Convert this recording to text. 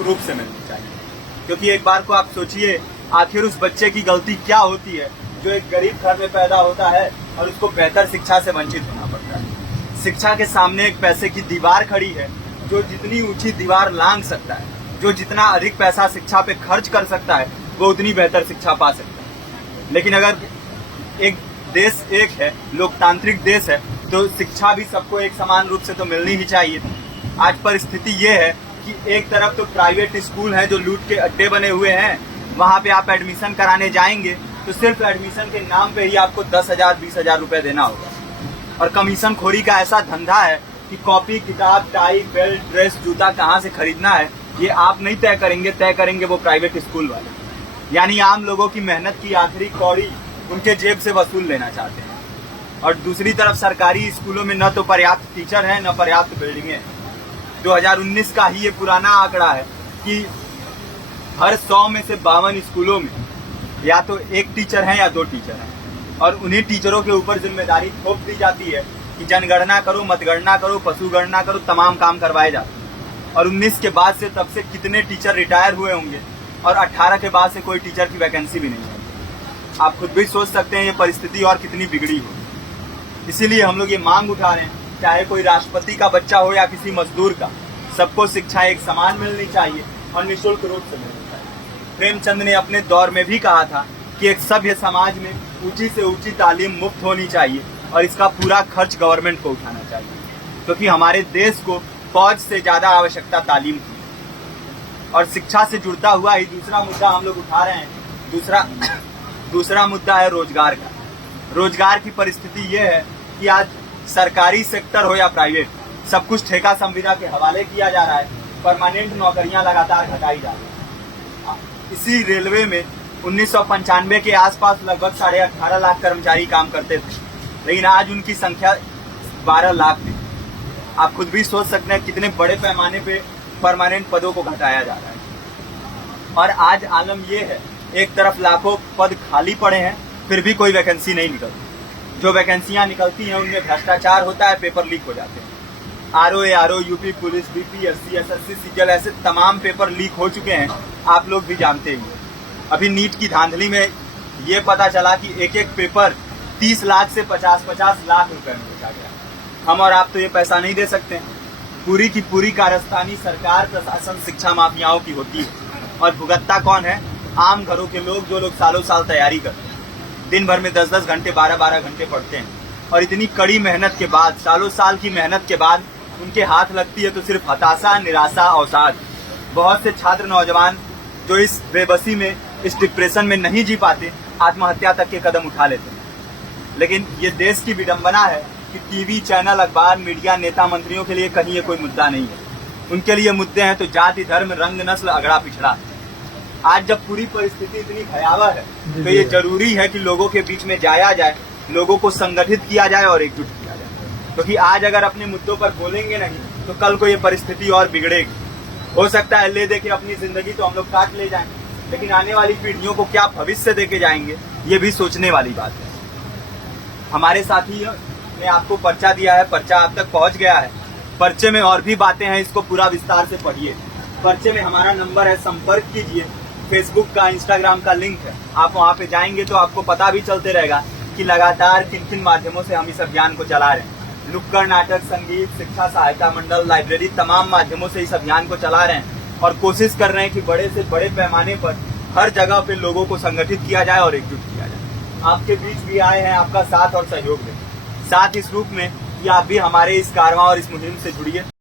रूप से मिलनी चाहिए। क्योंकि एक बार को आप सोचिए, आखिर उस बच्चे की गलती क्या होती है जो एक गरीब घर में पैदा होता है और उसको बेहतर शिक्षा से वंचित होना पड़ता है। शिक्षा के सामने एक पैसे की दीवार खड़ी है, जो जितनी ऊंची दीवार लांघ सकता है, जो जितना अधिक पैसा शिक्षा पे खर्च कर सकता है, वो उतनी बेहतर शिक्षा पा सकता है। लेकिन अगर एक देश एक है, लोकतांत्रिक देश है, तो शिक्षा भी सबको एक समान रूप से तो मिलनी ही चाहिए। आज परिस्थिति ये है कि एक तरफ तो प्राइवेट स्कूल है जो लूट के अड्डे बने हुए हैं, वहां पे आप एडमिशन कराने जाएंगे तो सिर्फ एडमिशन के नाम पे ही आपको 10,000 20,000 रुपए देना होगा। और कमीशन खोरी का ऐसा धंधा है कि कॉपी, किताब, टाई, बेल्ट, ड्रेस, जूता कहाँ से खरीदना है ये आप नहीं तय करेंगे वो प्राइवेट स्कूल वाले। यानी आम लोगों की मेहनत की आखिरी कौड़ी उनके जेब से वसूल लेना चाहते हैं। और दूसरी तरफ सरकारी स्कूलों में न तो पर्याप्त टीचर है, न पर्याप्त बिल्डिंगें हैं। 2019 का ही ये पुराना आंकड़ा है कि हर 100 में से 52 स्कूलों में या तो एक टीचर है या 2 टीचर हैं। और उन्हीं टीचरों के ऊपर जिम्मेदारी थोप दी जाती है कि जनगणना करो, मतगणना करो, पशुगणना करो, तमाम काम करवाए जाते हैं। और 19 के बाद से तब से कितने टीचर रिटायर हुए होंगे और 18 के बाद से कोई टीचर की वैकेंसी भी नहीं है। आप खुद भी सोच सकते हैं ये परिस्थिति और कितनी बिगड़ी हो। इसीलिए हम लोग ये मांग उठा रहे हैं, चाहे कोई राष्ट्रपति का बच्चा हो या किसी मजदूर का, सबको शिक्षा एक समान मिलनी चाहिए और निःशुल्क रूप से मिलनी चाहिए। प्रेमचंद ने अपने दौर में भी कहा था कि एक सभ्य समाज में ऊंची से ऊंची तालीम मुफ्त होनी चाहिए और इसका पूरा खर्च गवर्नमेंट को उठाना चाहिए। क्योंकि हमारे देश को फौज से ज्यादा आवश्यकता तालीम की। और शिक्षा से जुड़ता हुआ ही दूसरा मुद्दा हम लोग उठा रहे हैं। दूसरा मुद्दा है रोजगार का। रोजगार की परिस्थिति ये है कि आज सरकारी सेक्टर हो या प्राइवेट, सब कुछ ठेका संविदा के हवाले किया जा रहा है। परमानेंट नौकरियां लगातार घटाई जा रही है। इसी रेलवे में 1995 के आसपास लगभग 18.5 लाख कर्मचारी काम करते थे, लेकिन आज उनकी संख्या 12 लाख थी। आप खुद भी सोच सकते हैं कितने बड़े पैमाने पे परमानेंट पदों को घटाया जा रहा है। और आज आलम ये है, एक तरफ लाखों पद खाली पड़े हैं, फिर भी कोई वैकेंसी नहीं निकलती। जो वैकेंसियां निकलती हैं उनमें भ्रष्टाचार होता है, पेपर लीक हो जाते हैं। RO, UP police, BPSC, SSC, CGL, ऐसे तमाम पेपर लीक हो चुके हैं, आप लोग भी जानते ही। अभी नीट की धांधली में ये पता चला कि एक एक पेपर 30 लाख से 50-50 लाख रुपए में बेचा गया। हम और आप तो ये पैसा नहीं दे सकते। पूरी की पूरी कारस्तानी सरकार, प्रशासन, शिक्षा माफियाओं की होती है। और भुगतता कौन है? आम घरों के लोग, जो लोग सालों साल तैयारी करते हैं, दिन भर में 10-10 घंटे, 12-12 घंटे पढ़ते हैं। और इतनी कड़ी मेहनत के बाद, सालों साल की मेहनत के बाद उनके हाथ लगती है तो सिर्फ हताशा, निराशा, अवसाद। बहुत से छात्र नौजवान जो इस बेबसी में, इस डिप्रेशन में नहीं जी पाते, आत्महत्या तक के कदम उठा लेते हैं। लेकिन ये देश की विडंबना है कि टीवी चैनल, अखबार, मीडिया, नेता, मंत्रियों के लिए कहीं ये कोई मुद्दा नहीं है। उनके लिए मुद्दे हैं तो जाति, धर्म, रंग, नस्ल, अगड़ा पिछड़ा। आज जब पूरी परिस्थिति इतनी भयावह है तो ये जरूरी है कि लोगों के बीच में जाया जाए, लोगों को संगठित किया जाए और एकजुट किया जाए। क्योंकि आज अगर अपने मुद्दों पर बोलेंगे नहीं तो कल को ये परिस्थिति और बिगड़ेगी। हो सकता है ले दे के अपनी जिंदगी तो हम लोग काट ले जाएंगे, लेकिन आने वाली पीढ़ियों को क्या भविष्य दे के जाएंगे, ये भी सोचने वाली बात है। हमारे साथी ने आपको पर्चा दिया है, पर्चा आप तक पहुंच गया है। पर्चे में और भी बातें हैं, इसको पूरा विस्तार से पढ़िए। पर्चे में हमारा नंबर है, संपर्क कीजिए। फेसबुक का, इंस्टाग्राम का लिंक है, आप वहां पे जाएंगे तो आपको पता भी चलते रहेगा कि लगातार किन किन माध्यमों से हम इस अभियान को चला रहे हैं। नुक्कड़ नाटक, संगीत, शिक्षा सहायता मंडल, लाइब्रेरी, तमाम माध्यमों से इस अभियान को चला रहे हैं और कोशिश कर रहे हैं कि बड़े से बड़े पैमाने पर हर जगह पे लोगों को संगठित किया जाए और एकजुट किया जाए। आपके बीच भी आए हैं आपका साथ और सहयोग दें। साथ इस रूप में कि आप भी हमारे इस कारवां और इस मुहिम से जुड़िए।